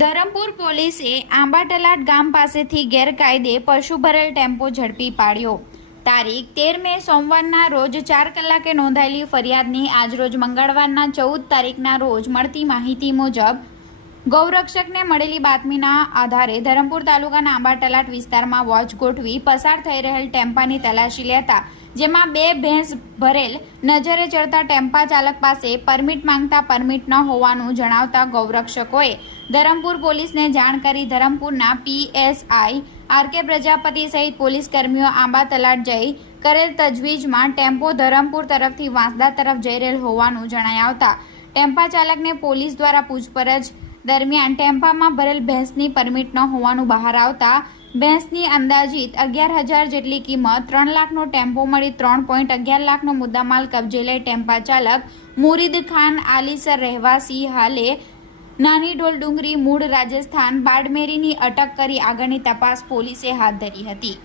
ધરમપુર પોલીસે આંબાટલાટ ગામ પાસેથી ગેરકાયદે પશુ ભરેલ ટેમ્પો ઝડપી પાડ્યો. તારીખ તેર મે સોમવારના રોજ ચાર કલાકે નોંધાયેલી ફરિયાદની આજરોજ મંગળવારના ચૌદ તારીખના રોજ મળતી માહિતી મુજબ ગૌરક્ષકને મળેલી બાતમીના આધારે ધરમપુર તાલુકાના આંબાટલાટ વિસ્તારમાં વોચ ગોઠવી પસાર થઈ રહેલ ટેમ્પાની તલાશી લેતા, જેમાં બે ભેંસ ભરેલ નજરે ચડતા ટેમ્પા ચાલક પાસે પરમિટ માંગતા પરમિટ ન હોવાનું જણાવતા ગૌરક્ષકોએ ધરમપુર પોલીસને જાણ કરી ધરમપુરના પીએસઆઈ આર કે પ્રજાપતિ સહિત પોલીસ કર્મીઓ આંબા તલાટ જઈ કરેલ તજવીજમાં ટેમ્પો ધરમપુર તરફથી વાંસદા તરફ જઈ રહેલ હોવાનું જણાઈ આવતા, ટેમ્પા ચાલકને પોલીસ દ્વારા પૂછપરછ દરમિયાન ટેમ્પામાં ભરેલ ભેંસની પરમિટ ન હોવાનું બહાર આવતા ભેંસની અંદાજિત અગિયાર હજાર જેટલી કિંમત ત્રણ લાખનો ટેમ્પો મળી ત્રણ પોઈન્ટ અગિયાર લાખનો મુદ્દામાલ કબજે લઈ ટેમ્પા ચાલક મુરીદ ખાન આલીસર રહેવાસી હાલે નાની ઢોલ ડુંગરી મૂળ રાજસ્થાન બાડમેરીની અટક કરી આગળની તપાસ પોલીસે હાથ ધરી હતી.